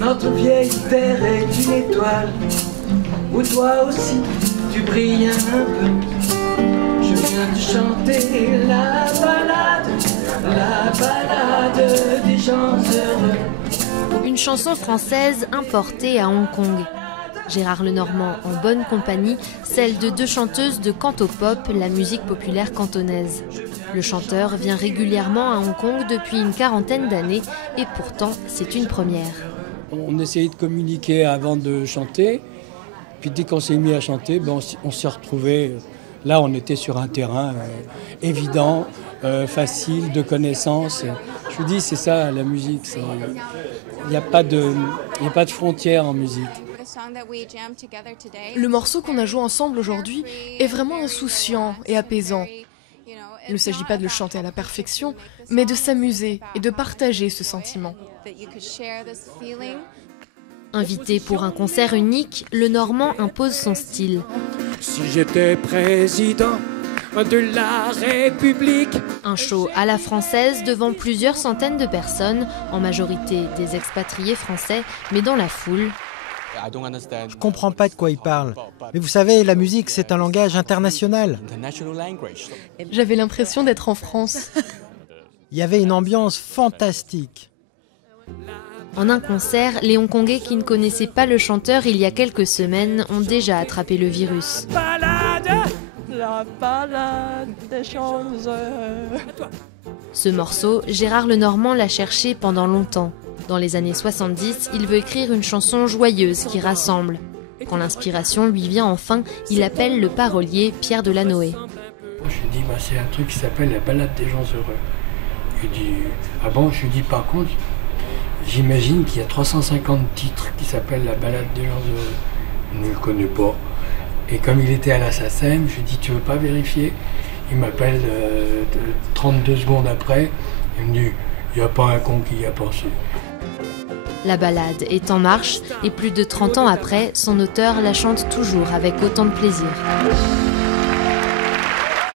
Notre vieille terre est une étoile, où toi aussi tu brilles un peu. Je viens de chanter la balade des gens heureux. Une chanson française importée à Hong Kong. Gérard Lenormand en bonne compagnie, celle de deux chanteuses de cantopop, la musique populaire cantonaise. Le chanteur vient régulièrement à Hong Kong depuis une quarantaine d'années et pourtant c'est une première. On essayait de communiquer avant de chanter, puis dès qu'on s'est mis à chanter, on s'est retrouvés. Là, on était sur un terrain évident, facile, de connaissance. Je vous dis, c'est ça la musique. Il n'y a pas de frontières en musique. Le morceau qu'on a joué ensemble aujourd'hui est vraiment insouciant et apaisant. Il ne s'agit pas de le chanter à la perfection, mais de s'amuser et de partager ce sentiment. Invité pour un concert unique, Lenormand impose son style. Si j'étais président de la République. Un show à la française devant plusieurs centaines de personnes, en majorité des expatriés français, mais dans la foule. Je ne comprends pas de quoi il parle. Mais vous savez, la musique, c'est un langage international. J'avais l'impression d'être en France. Il y avait une ambiance fantastique. En un concert, les Hongkongais qui ne connaissaient pas le chanteur il y a quelques semaines ont déjà attrapé le virus. La balade des gens heureux. Ce morceau, Gérard Lenormand l'a cherché pendant longtemps. Dans les années 70, il veut écrire une chanson joyeuse qui rassemble. Quand l'inspiration lui vient enfin, il appelle le parolier Pierre Delanoë. Je lui dis, c'est un truc qui s'appelle la balade des gens heureux. Il dit, ah bon? Je lui dis, par contre, j'imagine qu'il y a 350 titres qui s'appellent la balade des gens heureux. Je ne le connais pas. Et comme il était à la SACEM, je lui dis, tu veux pas vérifier? Il m'appelle 32 secondes après, il me dit, il n'y a pas un con qui y a pensé. La balade est en marche et plus de 30 ans après, son auteur la chante toujours avec autant de plaisir.